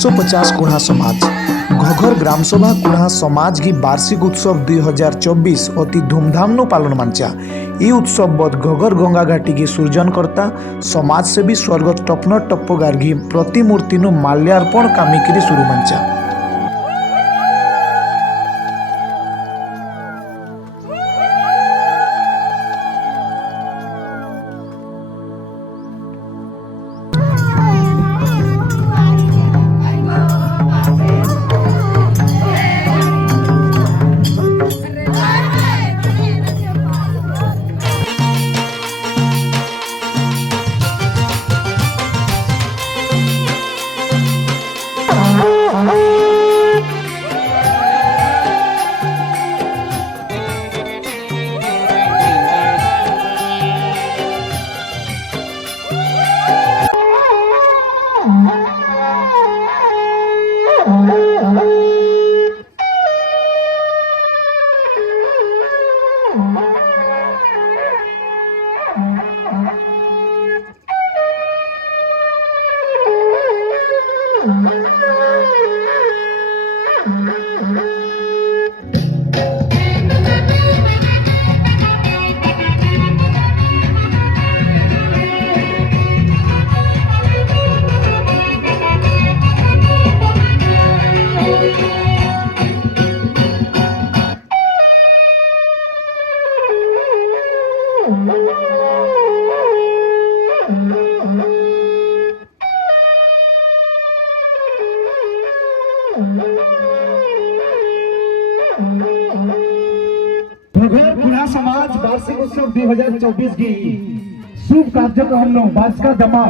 550 कुढ़ा समाज घघर ग्राम सभा कुढ़ा समाज की वार्षिक उत्सव 2024 अति धूमधाम नु पालन मांचा। ई उत्सव बद घघर गंगा घाटी की सृजनकर्ता समाजसेवी स्वर्गत टपन टप्पो गार्गी प्रतिमूर्ति नु माल्यार्पण कामिकिरी शुरू मांचा। घघर कुढ़ा समाज वार्षिक उत्सव 2024 की शुभ कार्यक्रम वार्षिक जमा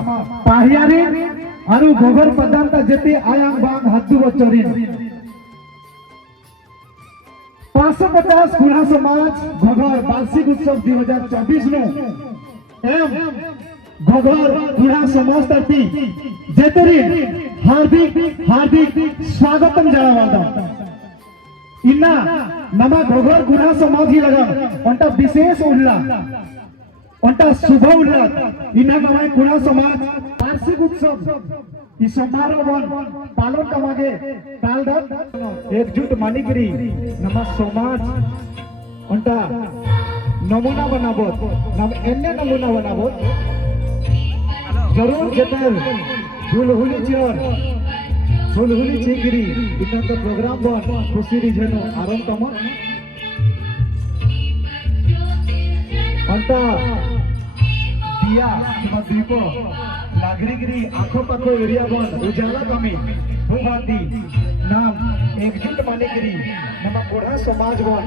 पाहियारे और घघर पदार्थ जेते आयांग बांग हद्दु बचरिन 550 कुढ़ा समाज घघर वार्षिक उत्सव 2024 नो एम घघर कुढ़ा समाज तरफी जेतरिन हार्दिक स्वागतम जनावंदा इन्ना नम घघर कुढ़ा समाज ही लगा उनका विशेष उल्लास उनका शुभ उल्लास इन्ना नम कुढ़ा समाज वार्षिक उत्सव इस समारोह पालन कमागे कालदत एकजुट मानिकरी नम समाज उनका नमूना बनाबोत नम एन्ने नमूना बनाबोत जरूर जेतर हुलहुली चियर हुलहुली चेकिरी इतना तो प्रोग्राम बन खुशी रिझनो आरंभ तम अंता दिया किंवा दीप लागरीगिरी आखो पाखो एरिया बन उजाला कमी भूभाती नाम एकजुट मानेगिरी नम कोढ़ा समाज बन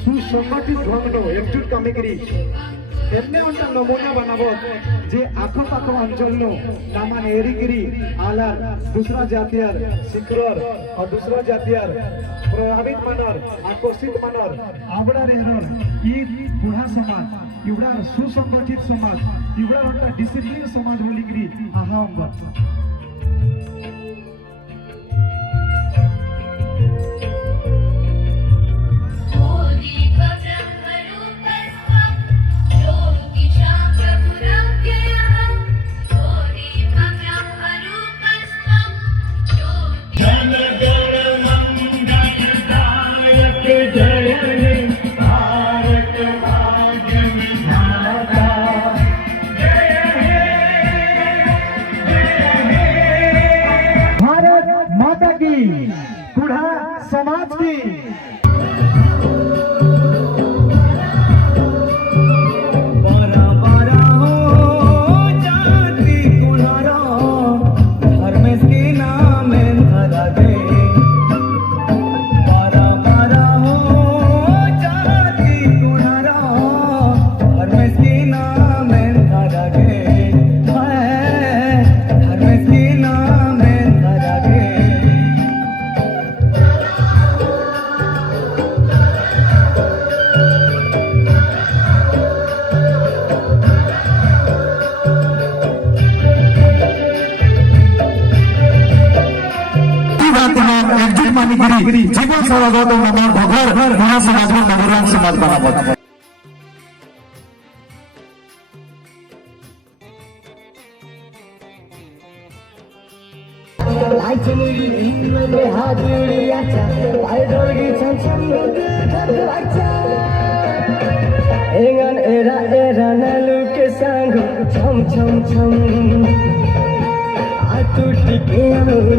सुसंगठित ढंगनो एकजुट कमिगिरी एमने उनका नमूना बनाबोत जे आखो पाखो अंचल नो नामान एरिगिरी आलार दूसरा जातियार सिकरर और दूसरा जातियार प्रभावित मनर आकर्षित मनर आवड़ा रेहर ई कुढ़ा समाज इवड़ा सुसंगठित समाज इवड़ा उनका डिसिप्लिन समाज बोलिगिरी अहम कुढ़ा समाज की जीवन स्वागत घघर महासमाज नगराम समाज बनाबत। Engan era nalu ke sanggu cham cham cham atu tike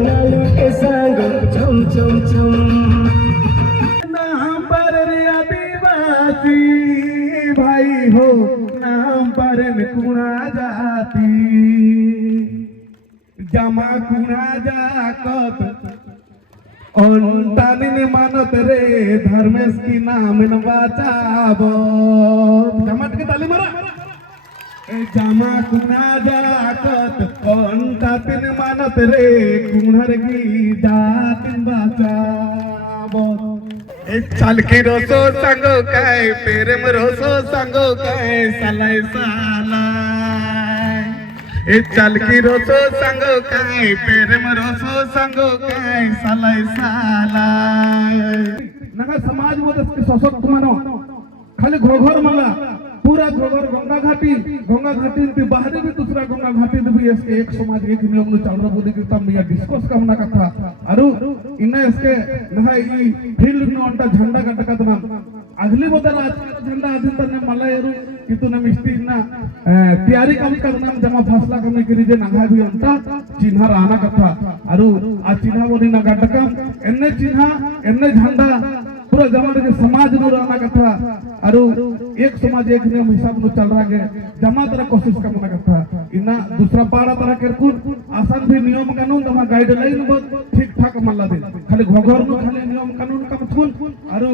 nalu ke sanggu cham cham cham नाम पर आदिवासी भाई हो नाम पर कुणा जाती जमा कुणा जाकत अंतानिन मानत रे धर्मेश की नाम न बाचाब जमात के ताली मारा जमा कुणा जाकत अंतातिन मानत रे कुणर की जातिन बाचाब चाल की रोसो संगो काय प्रेम रोसो संगो काय सालाय सालाय चाल की रोसो संगो काय प्रेम रोसो संगो काय सालाय सालाय नका समाज मध्ये सशक्त मानो खाली घोघर मला पूरा घोघर गंगा घाटी ते बाहर भी दूसरा गंगा घाटी भी इसके एक समाज एक नियम नु चल रहा बोली किता मिया डिस्कस करना कथा अरु इन्ना इसके नहा ई फील्ड नु अंटा झंडा कटकत ना अगली बदल आज झंडा आदिन तने मला एरु कितु न मिस्ती ना तैयारी काम करना जमा फैसला करने के लिए नहा भी अंटा चिन्ह राना कथा अरु आ चिन्ह बोली ना गटका एन्ने चिन्ह एन्ने झंडा पूरा जमाने के समाज नु राना कथा अरु एक समाज एक नियम हिसाब नु चल रहा है जमा तरह कोशिश करना कथा इना दूसरा पाड़ा तरह के कुल आसान भी नियम कानून तमा गाइडलाइन बहुत ठीक ठाक मल्ला दे खाली घोघर नु खाली नियम कानून का छुन अरु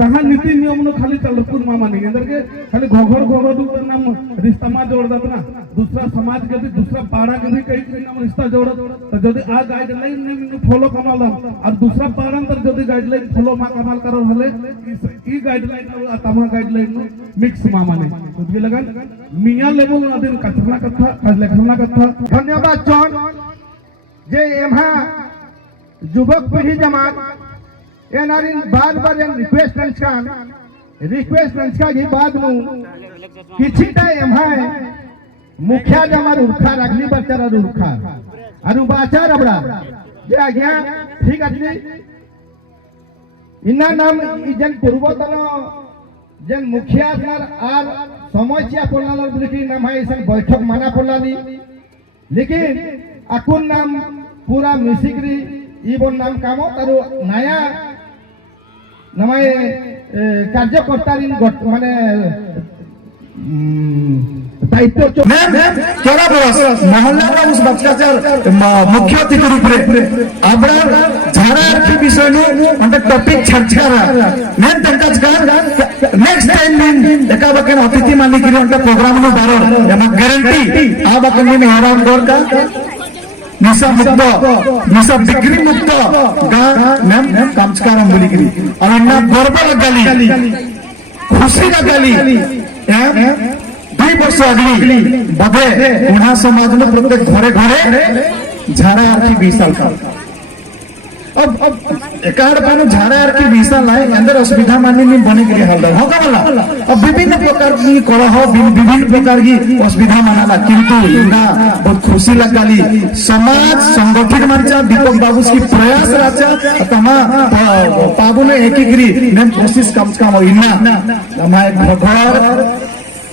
तहा नीति नियम नु खाली चल कुल मामा नहीं अंदर के खाली घोघर दु नाम रिश्ता जोड़ दत ना दूसरा समाज के भी दूसरा पाड़ा के भी कई नाम रिश्ता जोड़ तो जदी आ गाइडलाइन ने फॉलो कमाल और दूसरा पाड़ा अंतर जदी गाइडलाइन फॉलो मा कमाल करो हले ई गाइडलाइन और तमा गाइडलाइन नु मिक्स मामा ने बुझे लगन मिया लेवल अदिन कथना कथा लेखना कथा धन्यवाद जॉन जे एमा युवक पीढ़ी जमात ए नारिन बार रिक्वेस्ट नंचका की बाद मु किछिटा एमा मुखिया जमार उरखा अगली बच्चार उरखा अरु बाचार अबड़ा जे आज्ञा ठीक अछि इना नाम इजन पूर्वतन जन मुखिया आर समस्या पड़ला बोले कि नाम है ऐसा बैठक माना पड़लाली लेकिन अकुन नाम पूरा मिसिकरी इबन नाम काम तारो नया नमाय कार्यकर्ता माने दायित्व केरा बरस मोहल्ला का उस बच्चा मुख्य अतिथि रूप रे आबरा झाड़ा की विषय नु अंदर टॉपिक चर्चा मेन तंकाज का नेक्स्ट टाइम मीन एका बकन अतिथि मानी की अंदर प्रोग्राम नु बारो एमा गारंटी आ बकन में आराम दौर का निशा बिक्री मुक्त गा मैम कामचकारम बोली करी और ना गर्व लगाली खुशी लगाली दुई वर्ष अगली बदे उहा समाज में प्रत्येक घरे घरे झाड़ा आरती 20 साल का अब एकाड़ पानो झाड़ा आरती 20 साल लाए अंदर असुविधा मानी नहीं बने के लिए हल होगा वाला अब विभिन्न प्रकार की कला हो विभिन्न प्रकार की असुविधा मानाला किंतु ना बहुत खुशी लगाली समाज संगठित मंचा दीपक बाबू की प्रयास राचा तमा बाबू ने एकीकरी ने कोशिश कम से कम इना हमारे घर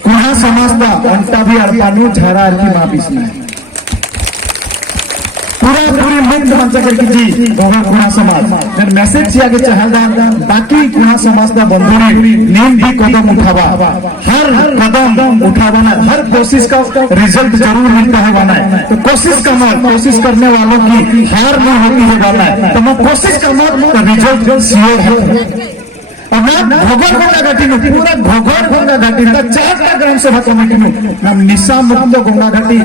कुहा समाजता अंता भी अड़पानु झाड़ा आरती मापिस में पूरी मुक्त मंच करके जी कुहा समाज मैं मैसेज किया के चाहता बाकी कुहा समाज का बंधुने नीम भी कदम उठावा हर कदम उठावाना हर कोशिश का रिजल्ट जरूर मिलता है वाला है तो कोशिश करने वालों की हार नहीं होती है वाला है तो मैं कोशिश करना तो रिजल्ट श्योर है घोघर घाटी पूरा घोघर गंगा घाटी 4टा ग्राम सभा कमिटी नाम निशा मुक्त गंगा घाटी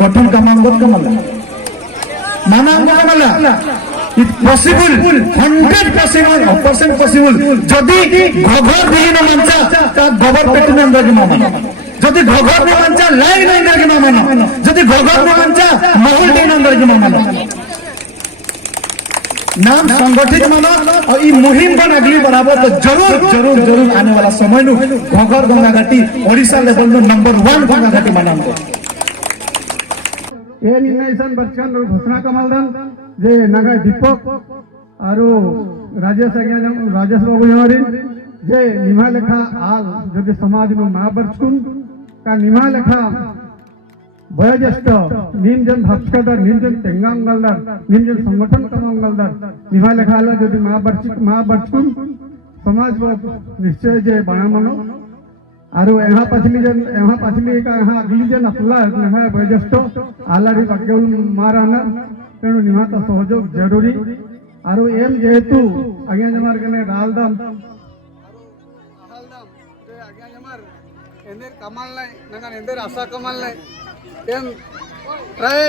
गठन का मांग कमला माना कमला इट पॉसिबल 100% पॉसिबल जदि घोघर विहीन मंचा ता गोबर पेट में अंदर के मामा जदि घोघर में मंचा लाइन अंदर के मामा जदि घोघर में मंचा महल दिन अंदर के मामा नाम संगठित मानो और ये मुहिम बन अगली बराबर तो जरूर आने वाला समय नु घोघर गंगा घाटी ओडिशा लेवल में नंबर 1 गंगा घाटी माना ए निर्णयसन बचकन घोषणा कमालदन जे नागा दीपक आरो राजेश बाबू हमारी जे निमा लेखा आल जदि समाज में महाबर्चकुन का निमा लेखा वयोज्येष्ठ नीम जन भापकादार नीम जन तेंगांगलदार नीम जन संगठन कमांगलदार निमा लेखा आल जदि महाबर्चकुन समाज निश्चय जे बना मनो आरो यहाँ पछली का यहाँ अगली जन अपला नहा वयोज्येष्ठ आलारी बाक्यउल माराना तेणु निहात सहयोग जरूरी आरो एम जेहेतु आज्ञा जमार कने रालदाम आज्ञा जमार एंदेर कमाल नाही नंगा एंदेर आशा कमाल नाही एम प्राय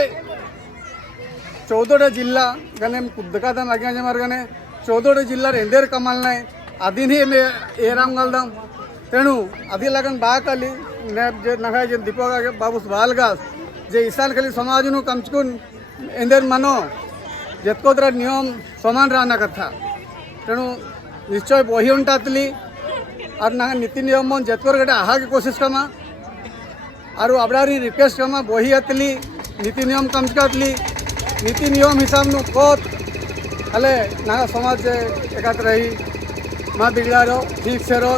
14 जिल्ला गने कुद्दकादान आज्ञा जमार गने 14 जिल्ला एंदेर कमाल नाही आदिन ही मे एराम गलदाम तेणु आदि लगन बाकाली ने जे नगा जे दीपक बाबू बालगास जे ईशान खाली समाज नु कमचकुन एंदेर मानो जेतकोदरा नियम समान रहना कथा तेणु निश्चय बही उंटातली और ना नीति नियम मन जेतकोर गटे आहा के कोशिश कमा और अबरारी रिक्वेस्ट कमा बही आतली नीति नियम कमचकातली नीति नियम हिसाब नु कोत हले ना समाज एकात रही माँ बिगड़ा रो ठीक से रो